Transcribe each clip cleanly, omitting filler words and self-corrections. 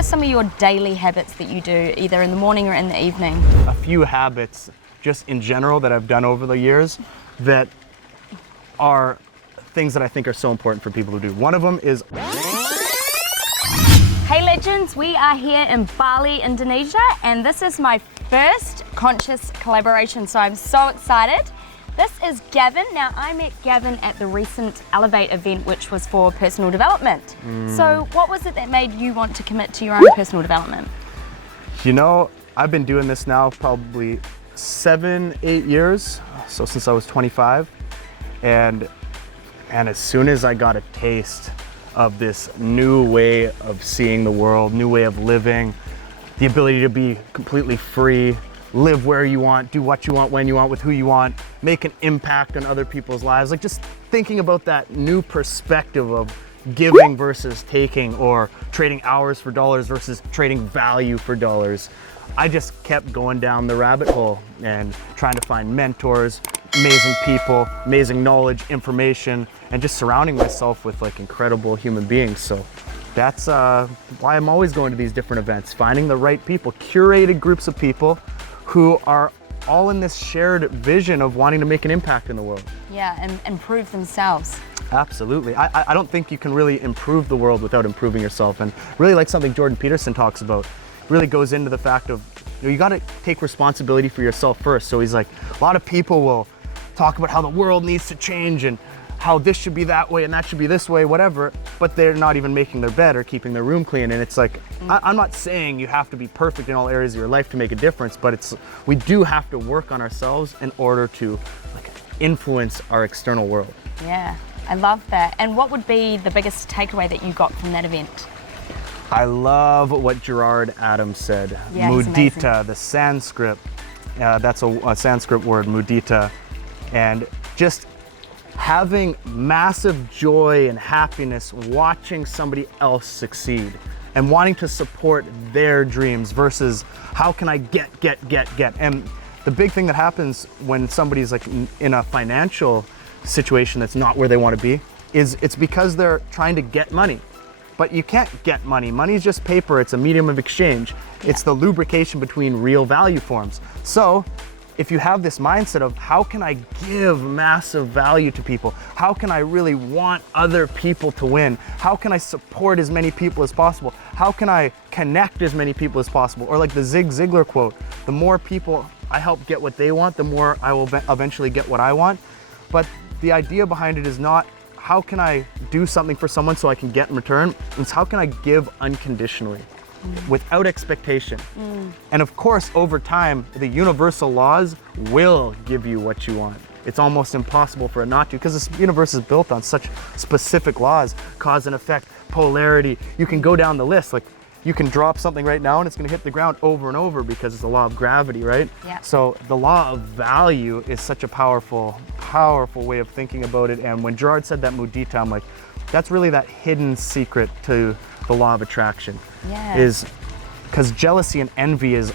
are some of your daily habits that you do either in the morning or in the evening? A few habits just in general that I've done over the years that are things that I think are so important for people to do. One of them is... Hey legends, we are here in Bali, Indonesia, and this is my first conscious collaboration, so I'm so excited. This is Gavin. Now, I met Gavin at the recent Elevate event, which was for personal development. So what was it that made you want to commit to your own personal development? You know, I've been doing this now probably 7-8 years, so since I was 25, and as soon as I got a taste of this new way of seeing the world, new way of living, the ability to be completely free, live where you want, do what you want, when you want, with who you want, make an impact on other people's lives. Like just thinking about that new perspective of giving versus taking, or trading hours for dollars versus trading value for dollars. I just kept going down the rabbit hole and trying to find mentors, amazing people, amazing knowledge, information, and just surrounding myself with like incredible human beings. So that's why I'm always going to these different events, finding the right people, curated groups of people who are all in this shared vision of wanting to make an impact in the world. Yeah, and improve themselves. Absolutely. I don't think you can really improve the world without improving yourself. And really, like something Jordan Peterson talks about, really goes into the fact of, you got to take responsibility for yourself first. So he's like, a lot of people will talk about how the world needs to change and how this should be that way and that should be this way, whatever, but they're not even making their bed or keeping their room clean. And it's like, I'm not saying you have to be perfect in all areas of your life to make a difference, but we do have to work on ourselves in order to like influence our external world. Yeah, I love that. And what would be the biggest takeaway that you got from that event? I love what Gerard Adams said. Yeah, Mudita, the Sanskrit, that's a Sanskrit word, mudita, and just having massive joy and happiness watching somebody else succeed and wanting to support their dreams versus how can I get. And the big thing that happens when somebody's like in a financial situation that's not where they want to be is it's because they're trying to get money. But you can't get money. Money is just paper. It's a medium of exchange. Yeah. It's the lubrication between real value forms. So if you have this mindset of how can I give massive value to people? How can I really want other people to win? How can I support as many people as possible? How can I connect as many people as possible? Or like the Zig Ziglar quote, the more people I help get what they want, the more I will eventually get what I want. But the idea behind it is not how can I do something for someone so I can get in return? It's how can I give unconditionally, without expectation. And of course, over time, the universal laws will give you what you want. It's almost impossible for it not to, because this universe is built on such specific laws, cause and effect, polarity. You can go down the list, like you can drop something right now and it's gonna hit the ground over and over because it's the law of gravity, right? Yeah. So the law of value is such a powerful way of thinking about it. And when Gerard said that mudita, I'm like, that's really that hidden secret to the law of attraction. Yeah. Is because jealousy and envy is,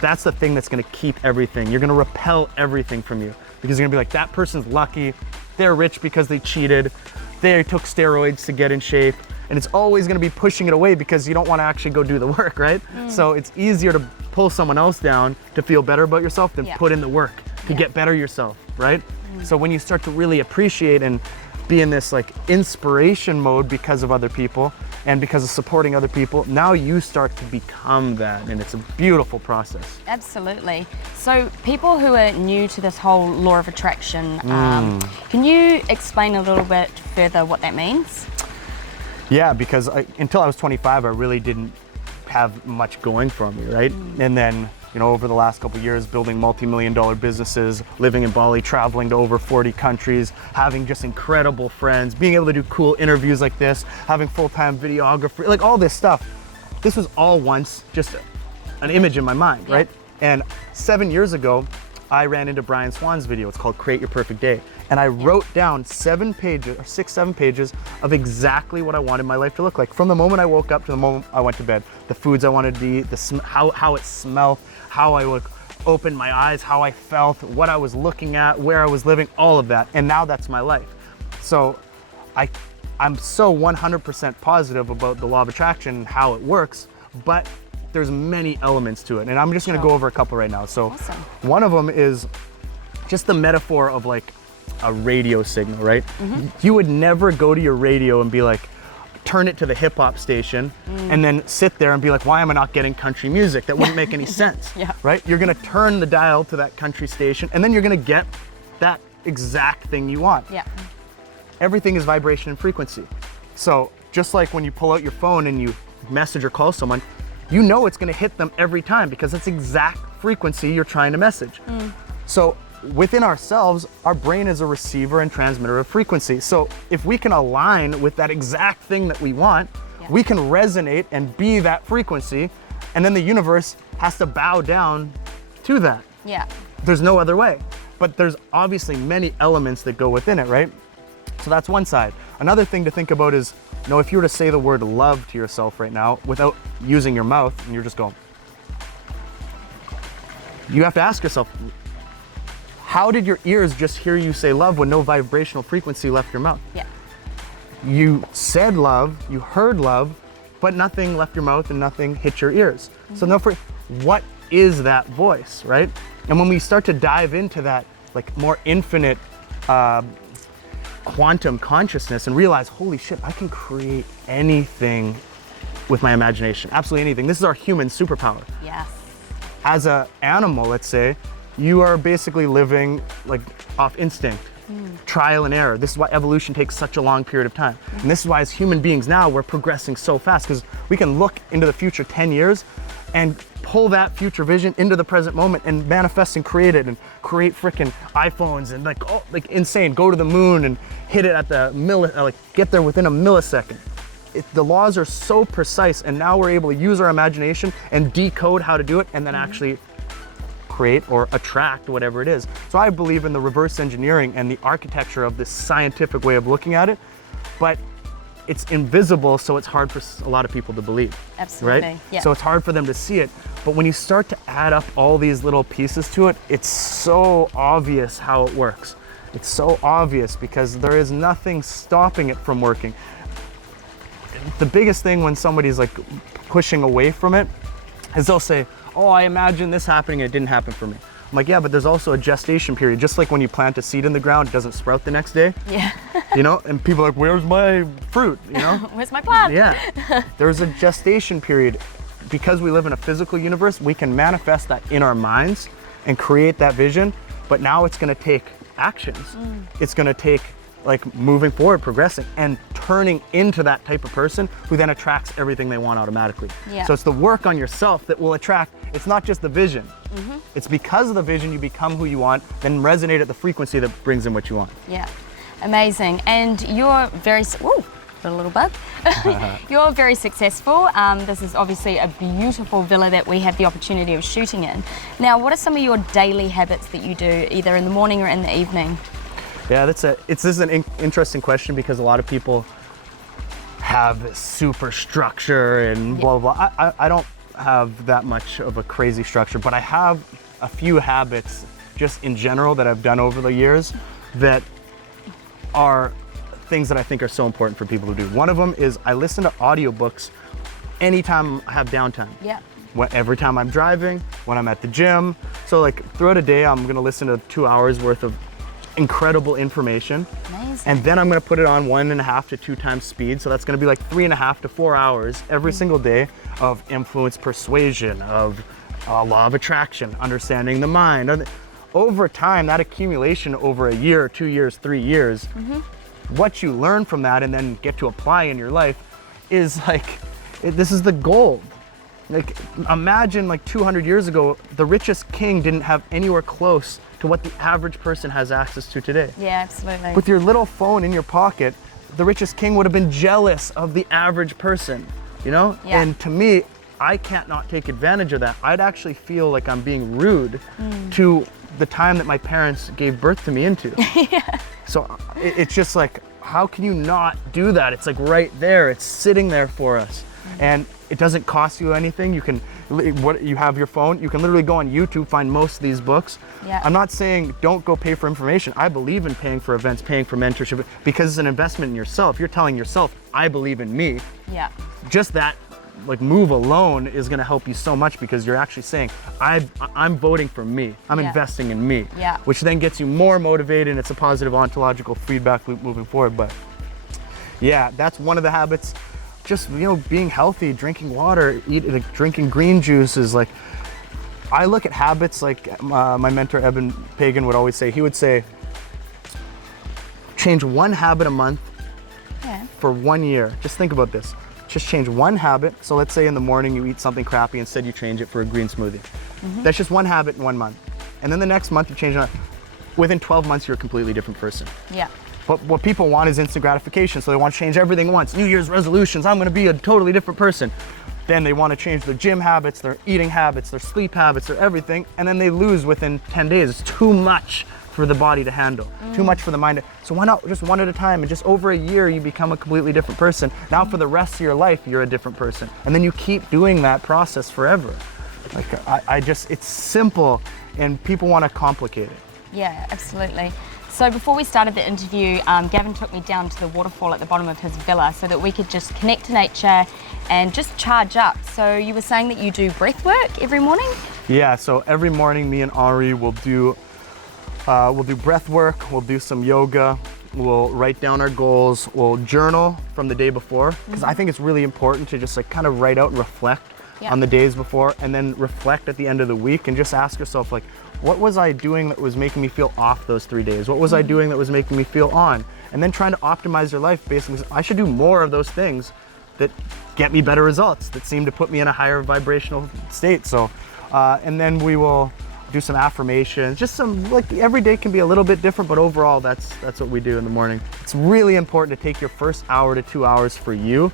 that's the thing that's gonna keep everything. You're gonna repel everything from you because you're gonna be like, that person's lucky, they're rich because they cheated, they took steroids to get in shape. And it's always gonna be pushing it away because you don't wanna actually go do the work, right? So it's easier to pull someone else down to feel better about yourself than put in the work to get better yourself, right? So when you start to really appreciate and be in this like inspiration mode because of other people and because of supporting other people, now you start to become that, and it's a beautiful process. Absolutely. So people who are new to this whole law of attraction, can you explain a little bit further what that means? Yeah, because until I was 25, I really didn't have much going for me, right? And then, you know, over the last couple of years, building multi-million-dollar businesses, living in Bali, traveling to over 40 countries, having just incredible friends, being able to do cool interviews like this, having full-time videography, like all this stuff. This was all once just an image in my mind, right? And 7 years ago, I ran into Brian Swan's video. It's called Create Your Perfect Day. And I wrote down 7 pages, or 6, 7 pages of exactly what I wanted my life to look like. From the moment I woke up to the moment I went to bed. The foods I wanted to eat, how it smelled, how I would open my eyes, how I felt, what I was looking at, where I was living, all of that. And now that's my life. So I'm so 100% positive about the law of attraction and how it works. but there's many elements to it. And I'm just gonna go over a couple right now. So Awesome. one of them is just the metaphor of like a radio signal, right? You would never go to your radio and be like, turn it to the hip hop station and then sit there and be like, why am I not getting country music? That wouldn't make any sense, Yeah. right? You're gonna turn the dial to that country station and then you're gonna get that exact thing you want. Yeah. Everything is vibration and frequency. So just like when you pull out your phone and you message or call someone, you know it's gonna hit them every time because that's exact frequency you're trying to message. So within ourselves, our brain is a receiver and transmitter of frequency. So if we can align with that exact thing that we want, we can resonate and be that frequency, and then the universe has to bow down to that. Yeah. There's no other way. But there's obviously many elements that go within it, right? So that's one side. Another thing to think about is, you know, if you were to say the word love to yourself right now without using your mouth, and you're just going, you have to ask yourself, how did your ears just hear you say love when no vibrational frequency left your mouth? Yeah. You said love, you heard love, but nothing left your mouth and nothing hit your ears. So no, what is that voice, right? And when we start to dive into that like more infinite quantum consciousness and realize, holy shit, I can create anything with my imagination, absolutely anything. This is our human superpower. Yes. As an animal, let's say, you are basically living like off instinct, trial and error. This is why evolution takes such a long period of time. And this is why as human beings now, we're progressing so fast because we can look into the future 10 years and pull that future vision into the present moment and manifest and create it and create freaking iPhones and like insane, go to the moon and hit it at the get there within a millisecond. The laws are so precise, and now we're able to use our imagination and decode how to do it and then actually create or attract whatever it is. So I believe in the reverse engineering and the architecture of this scientific way of looking at it, but it's invisible, so it's hard for a lot of people to believe. Absolutely. Right? Yeah. So it's hard for them to see it. But when you start to add up all these little pieces to it, it's so obvious how it works. It's so obvious because there is nothing stopping it from working. The biggest thing when somebody's like pushing away from it is they'll say, oh, I imagined this happening and it didn't happen for me. I'm like, yeah, but there's also a gestation period. Just like when you plant a seed in the ground, it doesn't sprout the next day. Yeah. You know, and people are like, where's my fruit, you know? Where's my plant? Yeah. There's a gestation period. Because we live in a physical universe, we can manifest that in our minds and create that vision, but now it's gonna take actions. It's gonna take like moving forward, progressing, and turning into that type of person who then attracts everything they want automatically. Yeah. So it's the work on yourself that will attract, it's not just the vision. It's because of the vision you become who you want, then resonate at the frequency that brings in what you want. Yeah. Amazing. And you're very, got a little bug. You're very successful. This is obviously a beautiful villa that we have the opportunity of shooting in. Now, what are some of your daily habits that you do either in the morning or in the evening? Yeah, this is an interesting question because a lot of people have super structure and blah, blah, blah. I don't have that much of a crazy structure, but I have a few habits just in general that I've done over the years that are things that I think are so important for people to do. One of them is I listen to audiobooks anytime I have downtime. Yeah. Every time I'm driving, when I'm at the gym. So like throughout a day, I'm gonna listen to 2 hours worth of incredible information. Amazing. And then I'm gonna put it on 1.5 to 2 times speed. So that's gonna be like 3.5 to 4 hours every single day of influence, persuasion, of law of attraction, understanding the mind. Over time, that accumulation over a year, 2 years, 3 years, what you learn from that and then get to apply in your life is like, this is the gold. Like imagine like 200 years ago, the richest king didn't have anywhere close to what the average person has access to today. Yeah, absolutely. With your little phone in your pocket, the richest king would have been jealous of the average person, you know? Yeah. And to me, I can't not take advantage of that. I'd actually feel like I'm being rude to the time that my parents gave birth to me into. Yeah. So it's just like, how can you not do that? It's like right there, it's sitting there for us. And it doesn't cost you anything. You have your phone, you can literally go on YouTube, find most of these books. Yeah. I'm not saying don't go pay for information. I believe in paying for events, paying for mentorship, because it's an investment in yourself. You're telling yourself, I believe in me. Yeah. Just that like move alone is going to help you so much, because you're actually saying, I'm voting for me. I'm investing in me, which then gets you more motivated, and it's a positive ontological feedback loop moving forward. But yeah, that's one of the habits. Just, you know, being healthy, drinking water, drinking green juices. Like, I look at habits like my mentor Eben Pagan would always say. He would say, change one habit a month for 1 year. Just think about this. Just change one habit. So let's say in the morning you eat something crappy, instead you change it for a green smoothie. That's just one habit in 1 month. And then the next month you change it. Within 12 months, you're a completely different person. Yeah. But what people want is instant gratification. So they want to change everything once. New Year's resolutions, I'm going to be a totally different person. Then they want to change their gym habits, their eating habits, their sleep habits, their everything. And then they lose within 10 days. It's too much for the body to handle, too much for the mind. So why not just one at a time, and just over a year you become a completely different person. Now for the rest of your life you're a different person, and then you keep doing that process forever. Like it's simple, and people want to complicate it. Yeah, absolutely. So before we started the interview, Gavin took me down to the waterfall at the bottom of his villa so that we could just connect to nature and just charge up. So you were saying that you do breath work every morning? Yeah, so every morning me and Ari will do breath work, we'll do some yoga, we'll write down our goals, we'll journal from the day before, because I think it's really important to just like kind of write out and reflect on the days before, and then reflect at the end of the week and just ask yourself, like, what was I doing that was making me feel off those 3 days? What was I doing that was making me feel on? And then trying to optimize your life basically. I should do more of those things that get me better results, that seem to put me in a higher vibrational state. So, and then we will do some affirmations, just some, like, every day can be a little bit different, but overall that's what we do in the morning. It's really important to take your first hour to 2 hours for you,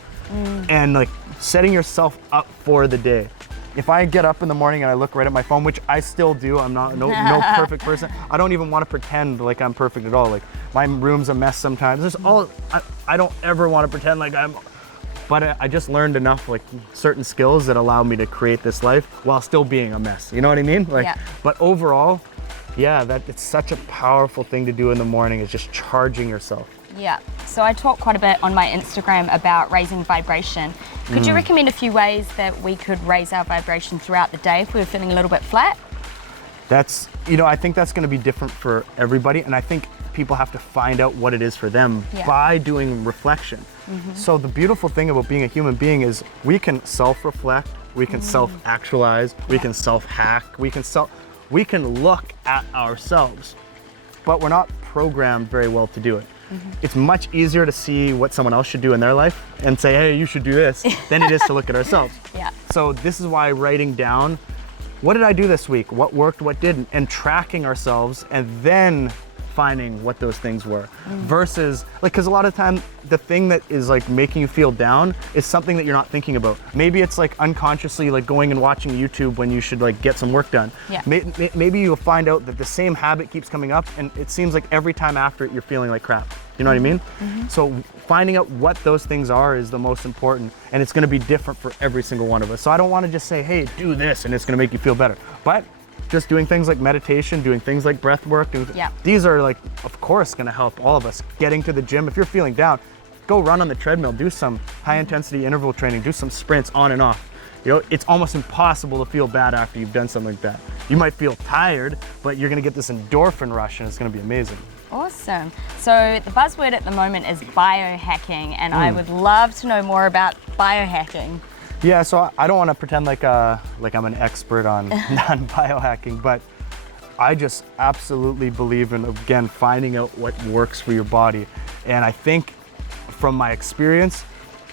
and like setting yourself up for the day. If I get up in the morning and I look right at my phone, which I still do, I'm not no perfect person. I don't even want to pretend like I'm perfect at all. Like, my room's a mess sometimes. I don't ever want to pretend like but I just learned enough, like, certain skills that allow me to create this life while still being a mess. You know what I mean? Like, but overall, it's such a powerful thing to do in the morning, is just charging yourself. Yeah. So I talk quite a bit on my Instagram about raising vibration. Could you recommend a few ways that we could raise our vibration throughout the day if we were feeling a little bit flat? That's, I think that's going to be different for everybody, and I think people have to find out what it is for them by doing reflection. So the beautiful thing about being a human being is we can self-reflect, we can self-actualize, we can self-hack, we can look at ourselves, but we're not programmed very well to do it. It's much easier to see what someone else should do in their life and say, hey, you should do this, than it is to look at ourselves. So this is why writing down, what did I do this week? What worked, what didn't? And tracking ourselves, and then finding what those things were. Versus, like, because a lot of time the thing that is like making you feel down is something that you're not thinking about. Maybe it's like unconsciously like going and watching YouTube when you should like get some work done. Maybe you'll find out that the same habit keeps coming up, and it seems like every time after it you're feeling like crap. You know what I mean? So finding out what those things are is the most important, and it's going to be different for every single one of us. So I don't want to just say, hey, do this and it's going to make you feel better. But just doing things like meditation, doing things like breath work, these are, like, of course, going to help all of us. Getting to the gym, if you're feeling down, go run on the treadmill, do some high intensity interval training, do some sprints on and off. It's almost impossible to feel bad after you've done something like that. You might feel tired, but you're going to get this endorphin rush, and it's going to be amazing. Awesome. So the buzzword at the moment is biohacking, and I would love to know more about biohacking. Yeah, so I don't want to pretend like I'm an expert on biohacking, but I just absolutely believe in, again, finding out what works for your body. And I think from my experience,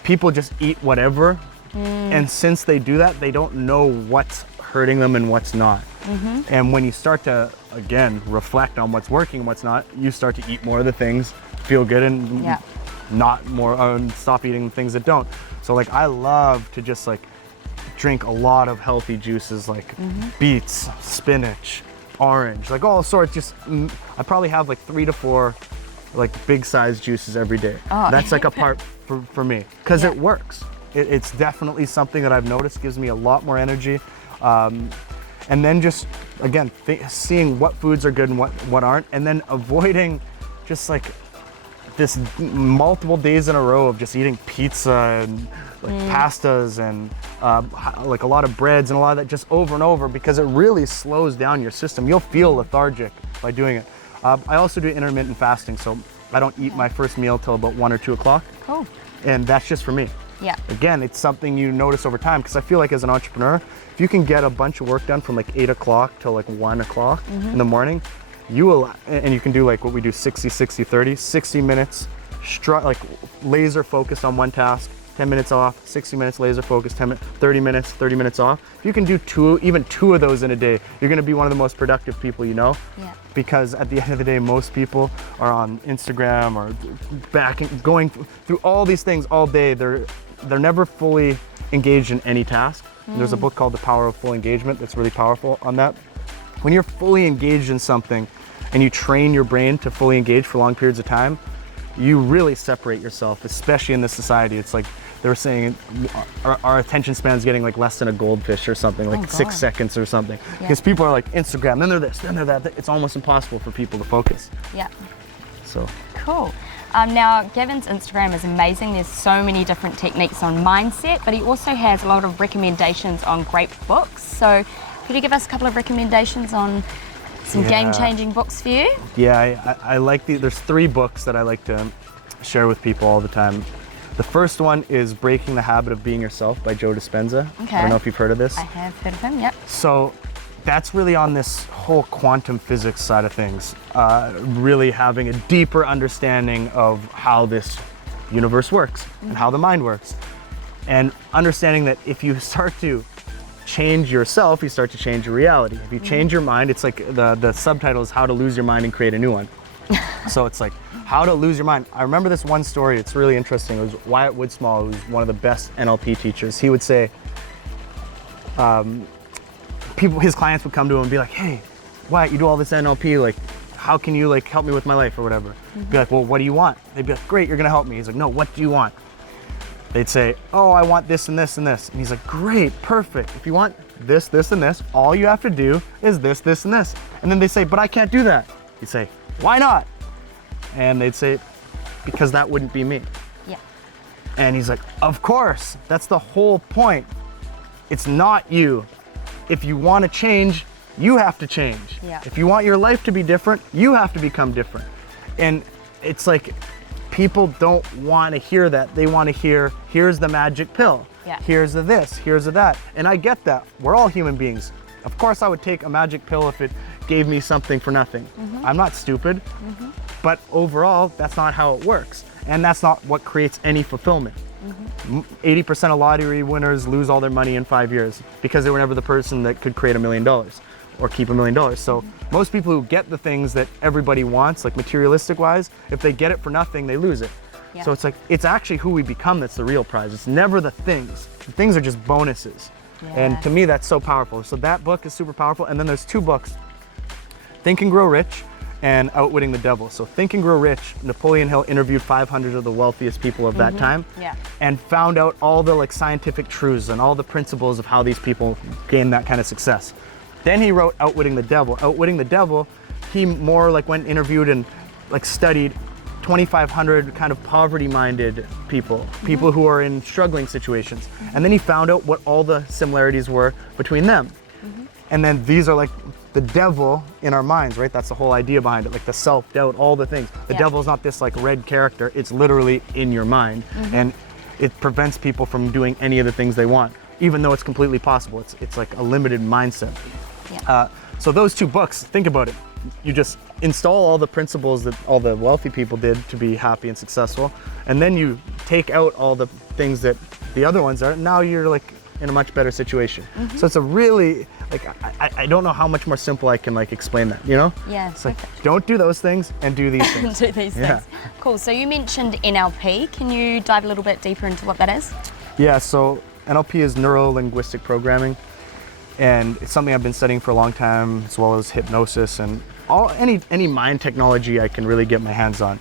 people just eat whatever, and since they do that, they don't know what's hurting them and what's not. And when you start to, again, reflect on what's working and what's not, you start to eat more of the things, feel good, and stop eating things that don't. So, like, I love to just like drink a lot of healthy juices, like beets, spinach, orange, like all sorts. I probably have like 3 to 4 like big size juices every day. That's like a part for me, because it works. It's definitely something that I've noticed gives me a lot more energy. And then just, again, seeing what foods are good and what aren't, and then avoiding just like this multiple days in a row of just eating pizza and like pastas and like a lot of breads and a lot of that just over and over, because it really slows down your system. You'll feel lethargic by doing it. I also do intermittent fasting, so I don't eat my first meal till about 1 or 2 o'clock. Cool. And that's just for me. Yeah. Again, it's something you notice over time, because I feel like as an entrepreneur, if you can get a bunch of work done from like 8 o'clock till like 1 o'clock in the morning, you will, and you can do like what we do, 60, 60, 30, 60 minutes, like laser focused on one task, 10 minutes off, 60 minutes laser focused, 10 minutes, 30 minutes off. If you can do even two of those in a day, you're gonna be one of the most productive people you know. Yeah. Because at the end of the day, most people are on Instagram or going through all these things all day. They're never fully engaged in any task. There's a book called The Power of Full Engagement that's really powerful on that. When you're fully engaged in something and you train your brain to fully engage for long periods of time, you really separate yourself, especially in this society. It's like they were saying our attention span is getting like less than a goldfish or something, like 6 seconds or something. Yeah. Because people are like Instagram, then they're this, then they're that. It's almost impossible for people to focus. Yeah. So. Cool. Now, Gavin's Instagram is amazing. There's so many different techniques on mindset, but he also has a lot of recommendations on great books. So could you give us a couple of recommendations on some game-changing books for you? Yeah, I like there's 3 books that I like to share with people all the time. The first one is Breaking the Habit of Being Yourself by Joe Dispenza. Okay. I don't know if you've heard of this. I have heard of him, yep. So that's really on this whole quantum physics side of things, really having a deeper understanding of how this universe works and how the mind works. And understanding that if you start to change yourself, you start to change your reality. If you change your mind, it's like the subtitle is How to Lose Your Mind and Create a New One. So it's like how to lose your mind. I remember this one story, it's really interesting. It was Wyatt Woodsmall, who's one of the best NLP teachers. He would say, his clients would come to him and be like, hey, Wyatt, you do all this NLP, like, how can you like help me with my life or whatever? Be like, well, what do you want? They'd be like, great, you're gonna help me. He's like, no, what do you want? They'd say, oh, I want this and this and this. And he's like, great, perfect. If you want this, this, and this, all you have to do is this, this, and this. And then they say, but I can't do that. He'd say, why not? And they'd say, because that wouldn't be me. Yeah. And he's like, of course, that's the whole point. It's not you. If you want to change, you have to change. Yeah. If you want your life to be different, you have to become different. And it's like, people don't want to hear that. They want to hear, here's the magic pill. Yeah. Here's the this, here's the that. And I get that. We're all human beings. Of course I would take a magic pill if it gave me something for nothing. I'm not stupid, but overall, that's not how it works. And that's not what creates any fulfillment. 80% of lottery winners lose all their money in 5 years because they were never the person that could create $1 million or keep $1 million. So most people who get the things that everybody wants, like materialistic wise, if they get it for nothing, they lose it. Yeah. So it's like, it's actually who we become that's the real prize. It's never the things. The things are just bonuses. Yeah. And to me, that's so powerful. So that book is super powerful. And then there's 2 books, Think and Grow Rich and Outwitting the Devil. So Think and Grow Rich, Napoleon Hill interviewed 500 of the wealthiest people of that time and found out all the like scientific truths and all the principles of how these people gained that kind of success. Then he wrote Outwitting the Devil. Outwitting the Devil, he more like went and interviewed and like studied 2,500 kind of poverty-minded people, people who are in struggling situations. And then he found out what all the similarities were between them. And then these are like the devil in our minds, right? That's the whole idea behind it, like the self-doubt, all the things. The devil is not this like red character, it's literally in your mind. And it prevents people from doing any of the things they want, even though it's completely possible. It's like a limited mindset. So those 2 books, think about it. You just install all the principles that all the wealthy people did to be happy and successful, and then you take out all the things that the other ones are. Now you're like in a much better situation. So it's a really, like, I don't know how much more simple I can like explain that, you know? Yeah. It's like, don't do those things and do these things. Do these things. Cool. So you mentioned NLP. Can you dive a little bit deeper into what that is? Yeah, so NLP is neuro-linguistic programming. And it's something I've been studying for a long time, as well as hypnosis and any mind technology I can really get my hands on.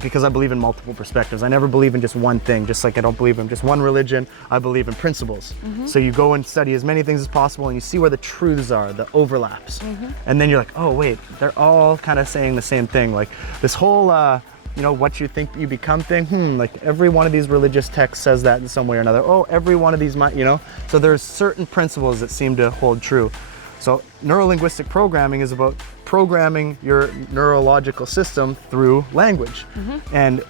Because I believe in multiple perspectives. I never believe in just one thing, just like I don't believe in just one religion, I believe in principles. So you go and study as many things as possible and you see where the truths are, the overlaps. And then you're like, oh wait, they're all kind of saying the same thing. Like this whole you know, what you think you become thing. Like every one of these religious texts says that in some way or another. Oh, every one of these might, you know. So there's certain principles that seem to hold true. So neuro-linguistic programming is about programming your neurological system through language. And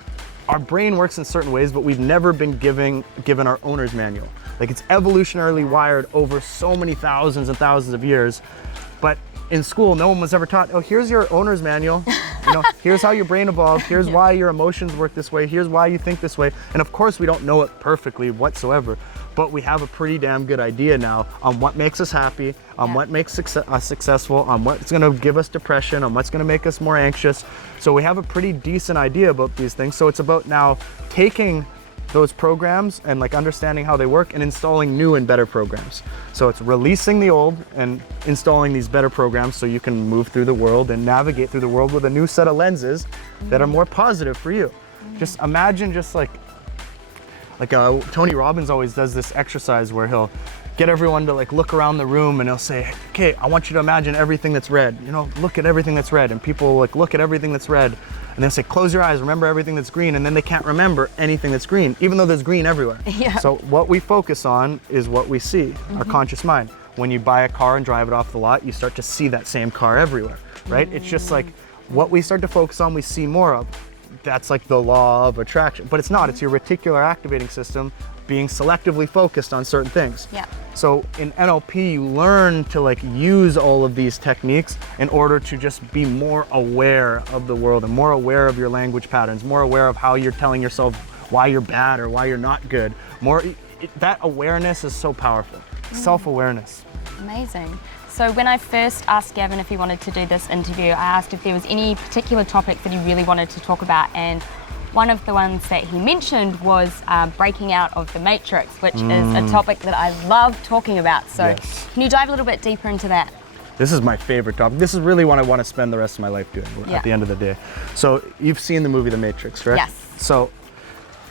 our brain works in certain ways, but we've never been given our owner's manual. Like it's evolutionarily wired over so many thousands and thousands of years. But in school, no one was ever taught, oh, here's your owner's manual. You know, here's how your brain evolved. Here's why your emotions work this way. Here's why you think this way. And of course, we don't know it perfectly whatsoever, but we have a pretty damn good idea now on what makes us happy, on what makes us successful, on what's going to give us depression, on what's going to make us more anxious. So we have a pretty decent idea about these things. So it's about now taking those programs and like understanding how they work and installing new and better programs. So it's releasing the old and installing these better programs so you can move through the world and navigate through the world with a new set of lenses that are more positive for you. Just imagine just like Tony Robbins always does this exercise where he'll get everyone to like look around the room and he'll say, okay, I want you to imagine everything that's red. You know, look at everything that's red. And people like look at everything that's red and then say, close your eyes, remember everything that's green. And then they can't remember anything that's green, even though there's green everywhere. So what we focus on is what we see, our conscious mind. When you buy a car and drive it off the lot, you start to see that same car everywhere, right? It's just like what we start to focus on, we see more of. That's like the law of attraction, but it's not. It's your reticular activating system being selectively focused on certain things. So in NLP, you learn to like use all of these techniques in order to just be more aware of the world and more aware of your language patterns, more aware of how you're telling yourself why you're bad or why you're not good. That awareness is so powerful. Self-awareness. Amazing. So when I first asked Gavin if he wanted to do this interview, I asked if there was any particular topic that he really wanted to talk about, and one of the ones that he mentioned was breaking out of the matrix, which is a topic that I love talking about. So can you dive a little bit deeper into that? This is my favorite topic. This is really what I want to spend the rest of my life doing at the end of the day. So you've seen the movie The Matrix, right? Yes. So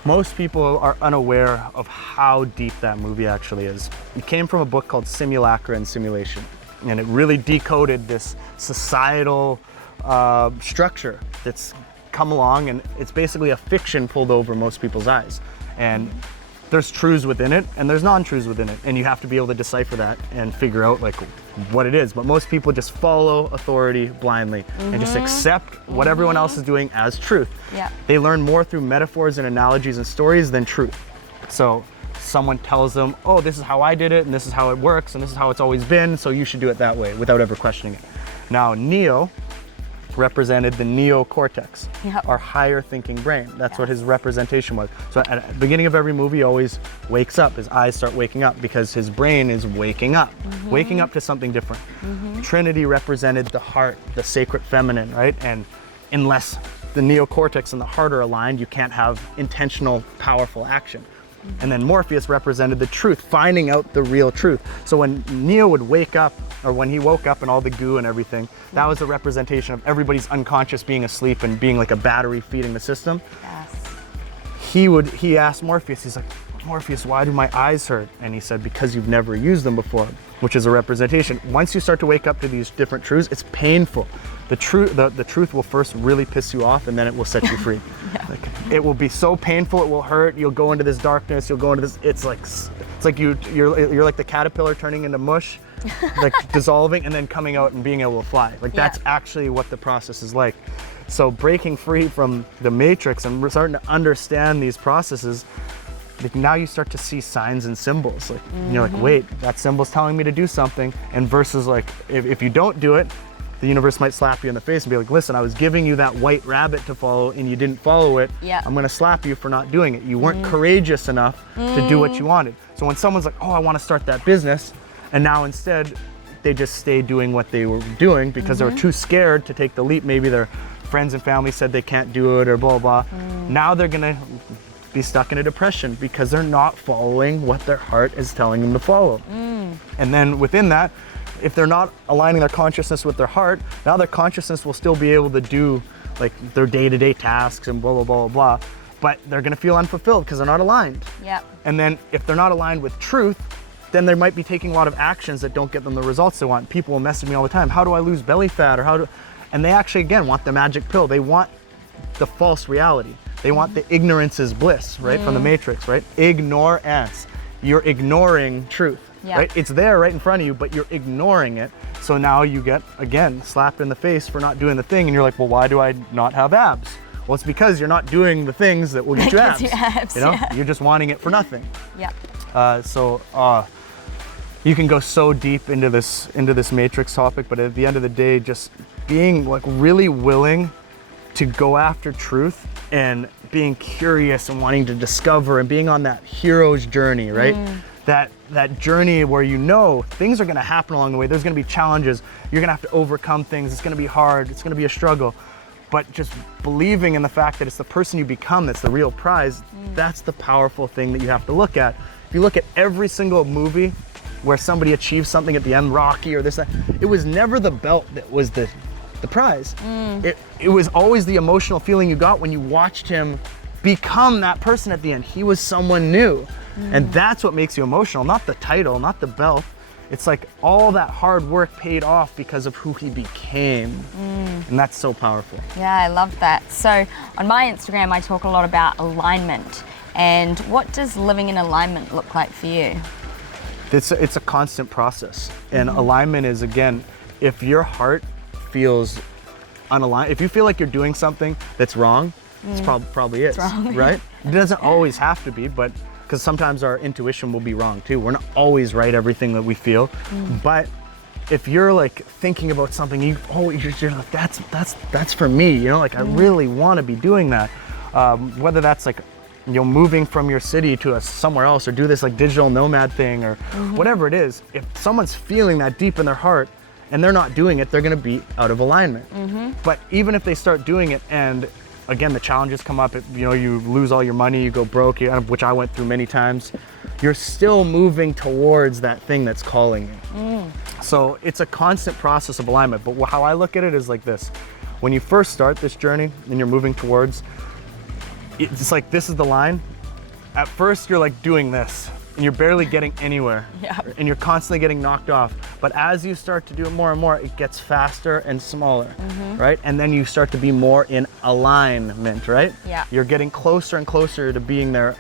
most people are unaware of how deep that movie actually is. It came from a book called Simulacra and Simulation, and it really decoded this societal structure that's come along, and it's basically a fiction pulled over most people's eyes. And there's truths within it and there's non-truths within it, and you have to be able to decipher that and figure out like what it is. But most people just follow authority blindly and just accept what everyone else is doing as truth. They learn more through metaphors and analogies and stories than truth. So someone tells them, oh, this is how I did it and this is how it works and this is how it's always been, so you should do it that way, without ever questioning it. Now Neo represented the neocortex, our higher thinking brain. That's what his representation was. So at the beginning of every movie, he always wakes up, his eyes start waking up because his brain is waking up to something different. Trinity represented the heart, the sacred feminine, right? And unless the neocortex and the heart are aligned, you can't have intentional, powerful action. And then Morpheus represented the truth, finding out the real truth. So when Neo would wake up, or when he woke up and all the goo and everything, that was the representation of everybody's unconscious being asleep and being like a battery feeding the system. He asked Morpheus, he's like, Morpheus, why do my eyes hurt? And he said, because you've never used them before, which is a representation. Once you start to wake up to these different truths, it's painful. The truth will first really piss you off and then it will set you free. Like, it will be so painful, it will hurt, you'll go into this darkness, you'll go into this, it's like you're like the caterpillar turning into mush, like dissolving and then coming out and being able to fly. Like that's actually what the process is like. So breaking free from the matrix and starting to understand these processes, like now you start to see signs and symbols. Like you're like, wait, that symbol's telling me to do something. And versus like, if you don't do it, the universe might slap you in the face and be like, listen, I was giving you that white rabbit to follow and you didn't follow it. I'm gonna slap you for not doing it. You weren't courageous enough to do what you wanted. So when someone's like, oh, I wanna start that business, and now instead they just stay doing what they were doing because they were too scared to take the leap. Maybe their friends and family said they can't do it or blah, blah. Now they're gonna be stuck in a depression because they're not following what their heart is telling them to follow. And then within that, if they're not aligning their consciousness with their heart, now their consciousness will still be able to do like their day-to-day tasks and blah, blah, blah, blah, but they're gonna feel unfulfilled because they're not aligned. And then if they're not aligned with truth, then they might be taking a lot of actions that don't get them the results they want. People will message me all the time, how do I lose belly fat, or and they actually, again, want the magic pill. They want the false reality. They want the ignorance is bliss, right? From the Matrix, right? Ignorance. You're ignoring truth, right? It's there right in front of you, but you're ignoring it. So now you get, again, slapped in the face for not doing the thing, and you're like, well, why do I not have abs? Well, it's because you're not doing the things that will get you abs. You know, you're just wanting it for nothing. You can go so deep into this matrix topic, but at the end of the day, just being like really willing to go after truth and being curious and wanting to discover and being on that hero's journey, right? That journey where you know things are gonna happen along the way. There's gonna be challenges. You're gonna have to overcome things. It's gonna be hard. It's gonna be a struggle. But just believing in the fact that it's the person you become that's the real prize, that's the powerful thing that you have to look at. If you look at every single movie where somebody achieves something at the end, Rocky or this, that, it was never the belt that was the prize. It was always the emotional feeling you got when you watched him become that person at the end. He was someone new. And that's what makes you emotional, not the title, not the belt. It's like all that hard work paid off because of who he became. And that's so powerful. Yeah, I love that. So on my Instagram, I talk a lot about alignment. And what does living in alignment look like for you? It's a constant process. And alignment is, again, if your heart feels unaligned, if you feel like you're doing something that's wrong, it's probably is, right? It doesn't always have to be, but because sometimes our intuition will be wrong too. We're not always right everything that we feel, but if you're like thinking about something, you're like, that's for me, you know, like I really want to be doing that. Whether that's like, you know, moving from your city to somewhere else, or do this like digital nomad thing, or whatever it is, if someone's feeling that deep in their heart and they're not doing it, they're gonna be out of alignment. But even if they start doing it and again, the challenges come up, you know, you lose all your money, you go broke, which I went through many times, you're still moving towards that thing that's calling you. So it's a constant process of alignment. But how I look at it is like this. When you first start this journey and you're moving towards, it's like, this is the line. At first you're like doing this and you're barely getting anywhere, and you're constantly getting knocked off. But as you start to do it more and more, it gets faster and smaller, right? And then you start to be more in alignment, right? You're getting closer and closer to being there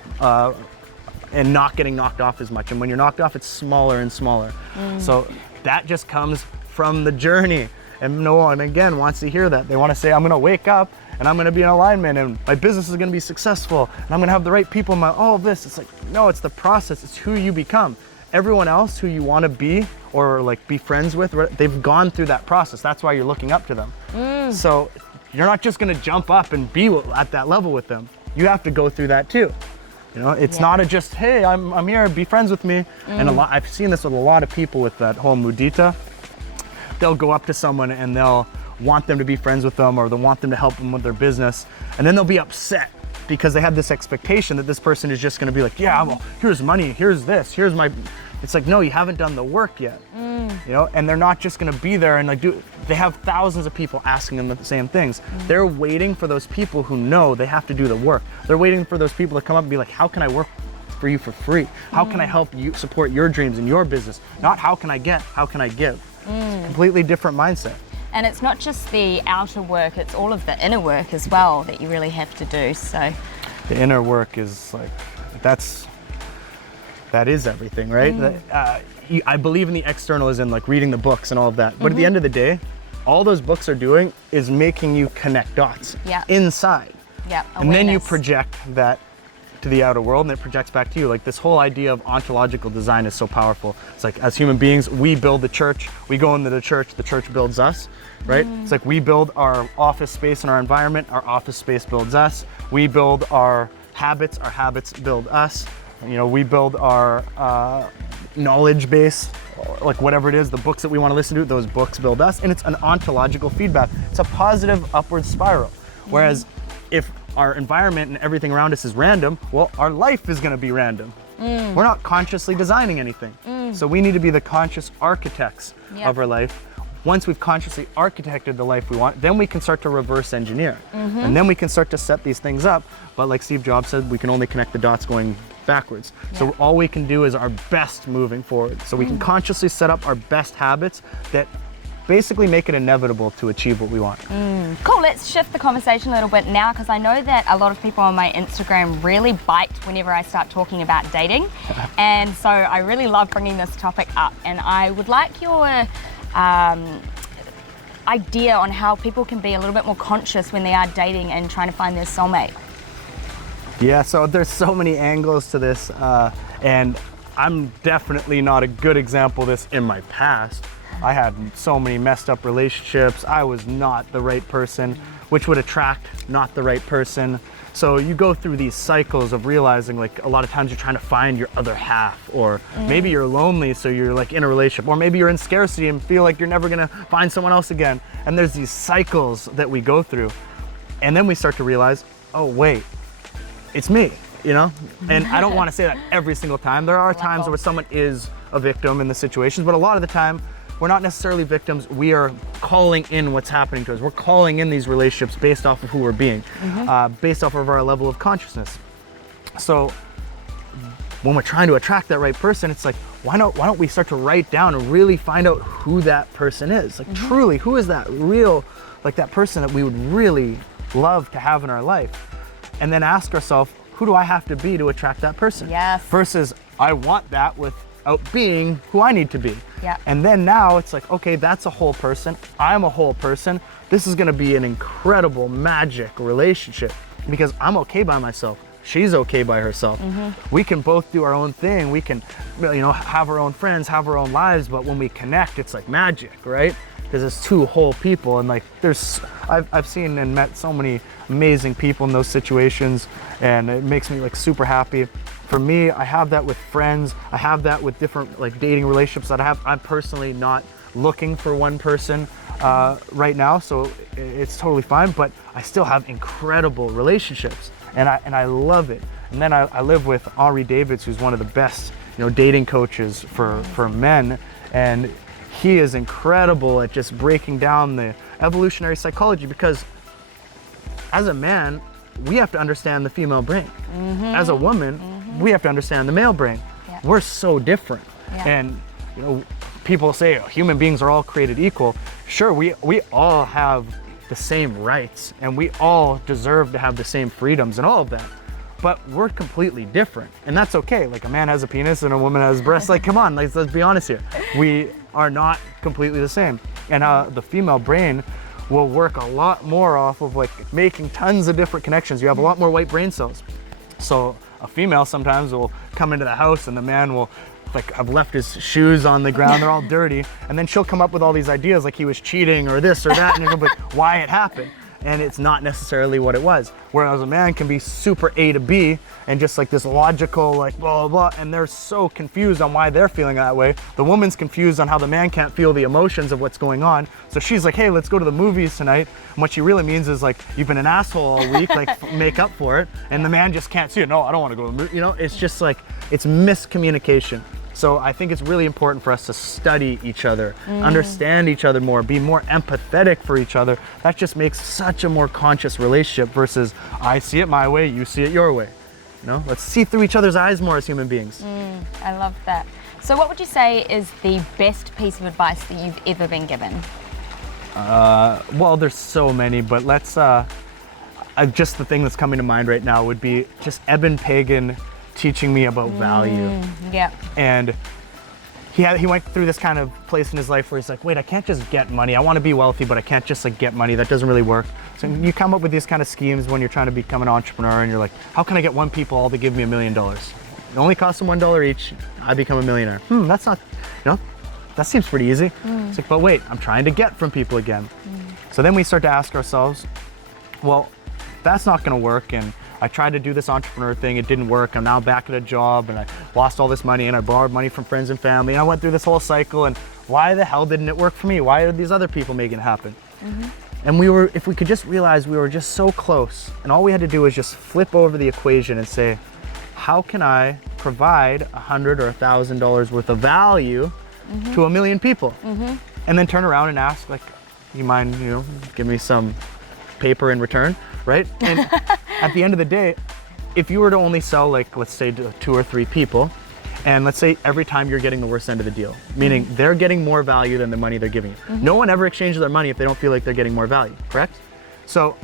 and not getting knocked off as much. And when you're knocked off, it's smaller and smaller. So that just comes from the journey. And no one, again, wants to hear that. They want to say, I'm gonna wake up and I'm gonna be in alignment and my business is gonna be successful and I'm gonna have the right people in my, all of this. It's like, no, it's the process, it's who you become. Everyone else who you wanna be or like be friends with, they've gone through that process. That's why you're looking up to them. So you're not just gonna jump up and be at that level with them. You have to go through that too. You know, it's not just, hey, I'm here, be friends with me. And I've seen this with a lot of people with that whole Mudita. They'll go up to someone and they'll want them to be friends with them, or they'll want them to help them with their business. And then they'll be upset because they have this expectation that this person is just gonna be like, yeah, well, here's money, here's this, here's my, it's like, no, you haven't done the work yet. You know, and they're not just gonna be there and like they have thousands of people asking them the same things. They're waiting for those people who know they have to do the work. They're waiting for those people to come up and be like, how can I work for you for free? How can I help you support your dreams and your business? Not how can I get, how can I give? Completely different mindset. And it's not just the outer work, it's all of the inner work as well that you really have to do. So the inner work is like, that is everything, right? I believe in the external as in like reading the books and all of that. But at the end of the day, all those books are doing is making you connect dots inside. And then you project that to the outer world and it projects back to you. Like this whole idea of ontological design is so powerful. It's like, as human beings, we build the church, we go into the church builds us, right? It's like we build our office space and our environment, our office space builds us. We build our habits build us. You know, we build our knowledge base, like whatever it is, the books that we want to listen to, those books build us. And it's an ontological feedback. It's a positive upward spiral. Whereas if our environment and everything around us is random, well, our life is gonna be random. We're not consciously designing anything. So we need to be the conscious architects of our life. Once we've consciously architected the life we want, then we can start to reverse engineer. And then we can start to set these things up. But like Steve Jobs said, we can only connect the dots going backwards. So all we can do is our best moving forward. So we can consciously set up our best habits that basically make it inevitable to achieve what we want. Cool, let's shift the conversation a little bit now, because I know that a lot of people on my Instagram really bite whenever I start talking about dating. And so I really love bringing this topic up. And I would like your idea on how people can be a little bit more conscious when they are dating and trying to find their soulmate. Yeah, so there's so many angles to this, and I'm definitely not a good example of this in my past. I had so many messed up relationships. I was not the right person, which would attract not the right person. So you go through these cycles of realizing, like, a lot of times you're trying to find your other half, or maybe you're lonely, so you're like in a relationship, or maybe you're in scarcity and feel like you're never gonna find someone else again. And there's these cycles that we go through. And then we start to realize, oh wait, it's me, you know? And I don't wanna say that every single time. There are times where someone is a victim in the situations, but a lot of the time, we're not necessarily victims. We are calling in what's happening to us. We're calling in these relationships based off of who we're being, based off of our level of consciousness. So when we're trying to attract that right person, it's like, why don't we start to write down and really find out who that person is? Like, truly, who is that real, like, that person that we would really love to have in our life? And then ask ourselves, who do I have to be to attract that person? Yes. Versus, I want that without being who I need to be. Yeah. And then now it's like, okay, that's a whole person. I'm a whole person. This is gonna be an incredible, magic relationship because I'm okay by myself. She's okay by herself. We can both do our own thing. We can, you know, have our own friends, have our own lives, but when we connect, it's like magic, right? Because it's two whole people, and like I've seen and met so many amazing people in those situations, and it makes me like super happy. For me, I have that with friends. I have that with different like dating relationships that I have. I'm personally not looking for one person right now, so it's totally fine, but I still have incredible relationships, and I love it. And then I live with Henri Davids, who's one of the best, you know, dating coaches for men, and he is incredible at just breaking down the evolutionary psychology, because as a man, we have to understand the female brain. As a woman, we have to understand the male brain. Yeah. We're so different. Yeah. And you know, people say, oh, human beings are all created equal. Sure, we all have the same rights, and we all deserve to have the same freedoms and all of that. But we're completely different, and that's okay. Like, a man has a penis and a woman has breasts. Like, come on, like, let's be honest here. We are not completely the same. And the female brain will work a lot more off of like making tons of different connections. You have a lot more white brain cells. So a female sometimes will come into the house and the man will like have left his shoes on the ground, they're all dirty, and then she'll come up with all these ideas like he was cheating or this or that, and you'll be like, why it happened? And it's not necessarily what it was. Whereas a man can be super A to B and just like this logical, like blah, blah, blah, and they're so confused on why they're feeling that way. The woman's confused on how the man can't feel the emotions of what's going on. So she's like, hey, let's go to the movies tonight. And what she really means is like, you've been an asshole all week, like make up for it. And the man just can't see it. No, I don't want to go to the movie. You know, it's just like, it's miscommunication. So I think it's really important for us to study each other, understand each other more, be more empathetic for each other. That just makes such a more conscious relationship versus I see it my way, you see it your way. You know, let's see through each other's eyes more as human beings. I love that. So what would you say is the best piece of advice that you've ever been given? Well, there's so many, but let's, just the thing that's coming to mind right now would be just Eben Pagan teaching me about value. Yeah. And he went through this kind of place in his life where he's like, wait, I can't just get money. I want to be wealthy, but I can't just like get money. That doesn't really work. So you come up with these kind of schemes when you're trying to become an entrepreneur, and you're like, how can I get one people all to give me $1 million? It only costs them $1 each. I become a millionaire. That's not, you know, that seems pretty easy. It's like, but wait, I'm trying to get from people again. So then we start to ask ourselves, well, that's not going to work. And I tried to do this entrepreneur thing, it didn't work. I'm now back at a job and I lost all this money and I borrowed money from friends and family, and I went through this whole cycle, and why the hell didn't it work for me? Why are these other people making it happen? And if we could just realize we were just so close, and all we had to do was just flip over the equation and say, how can I provide $100 or $1,000 worth of value to 1 million people? And then turn around and ask, like, you mind, you know, give me some paper in return, right? And at the end of the day, if you were to only sell, like, let's say to 2 or 3 people, And let's say every time you're getting the worst end of the deal, meaning they're getting more value than the money they're giving you. No one ever exchanges their money if they don't feel like they're getting more value, correct? So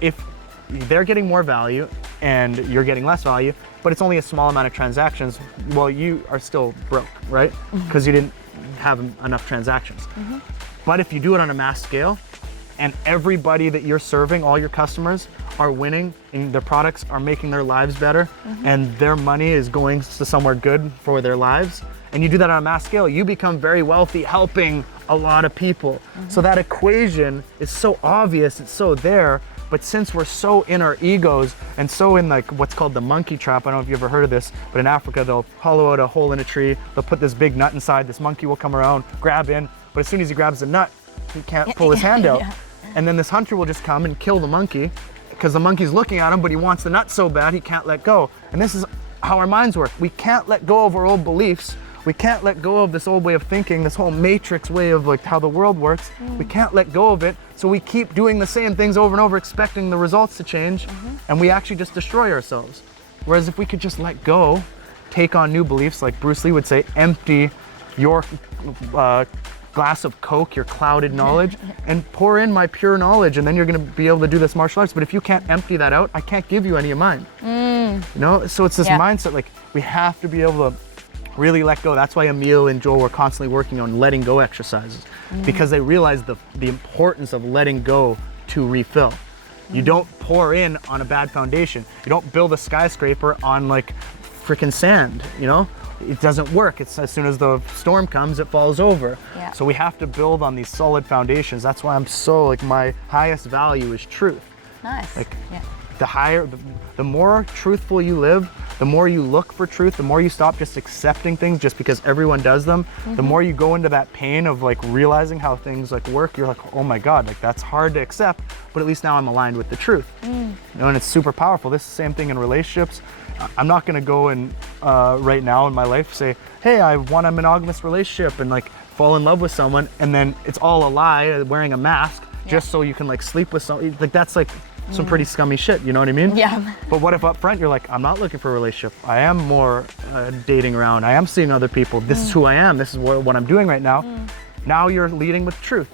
if they're getting more value and you're getting less value, but it's only a small amount of transactions, well, you are still broke, right? Because you didn't have enough transactions. But if you do it on a mass scale, and everybody that you're serving, all your customers, are winning and their products are making their lives better, and their money is going to somewhere good for their lives, and you do that on a mass scale, you become very wealthy, helping a lot of people. So that equation is so obvious, it's so there, but since we're so in our egos and so in like what's called the monkey trap, I don't know if you've ever heard of this, but in Africa, they'll hollow out a hole in a tree, they'll put this big nut inside, this monkey will come around, grab in, but as soon as he grabs the nut, he can't pull his hand out. And then this hunter will just come and kill the monkey because the monkey's looking at him, but he wants the nut so bad he can't let go. And this is how our minds work. We can't let go of our old beliefs. We can't let go of this old way of thinking, this whole matrix way of like how the world works. We can't let go of it. So we keep doing the same things over and over, expecting the results to change. And we actually just destroy ourselves. Whereas if we could just let go, take on new beliefs, like Bruce Lee would say, empty your glass of Coke, your clouded knowledge, and pour in my pure knowledge, and then you're gonna be able to do this martial arts. But if you can't empty that out, I can't give you any of mine. You know, so it's this mindset, like we have to be able to really let go. That's why Emil and Joel were constantly working on letting go exercises, because they realized the importance of letting go to refill. You don't pour in on a bad foundation. You don't build a skyscraper on like freaking sand, you know? It doesn't work. It's as soon as the storm comes, it falls over. So we have to build on these solid foundations. That's why I'm so like, my highest value is truth. Nice. Like the more truthful you live, the more you look for truth, the more you stop just accepting things just because everyone does them, the more you go into that pain of like realizing how things like work. You're like, oh my God, like that's hard to accept, but at least now I'm aligned with the truth. You know, and it's super powerful. This is the same thing in relationships. I'm not gonna go in right now in my life say, hey, I want a monogamous relationship and like fall in love with someone, and then it's all a lie, wearing a mask just so you can like sleep with someone. Like that's like some pretty scummy shit, you know what I mean? But what if up front you're like, I'm not looking for a relationship. I am more dating around. I am seeing other people. This is who I am. This is what I'm doing right now. Now you're leading with truth.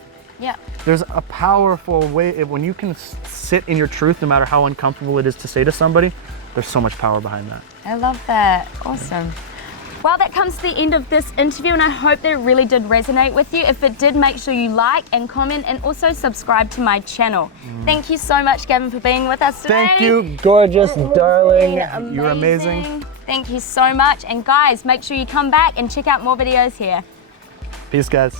There's a powerful way, when you can sit in your truth, no matter how uncomfortable it is to say to somebody, there's so much power behind that. I love that. Awesome. Well, that comes to the end of this interview, and I hope that it really did resonate with you. If it did, make sure you like and comment and also subscribe to my channel. Thank you so much, Gavin, for being with us today. Thank you, gorgeous darling. You're amazing. Thank you so much. And guys, make sure you come back and check out more videos here. Peace, guys.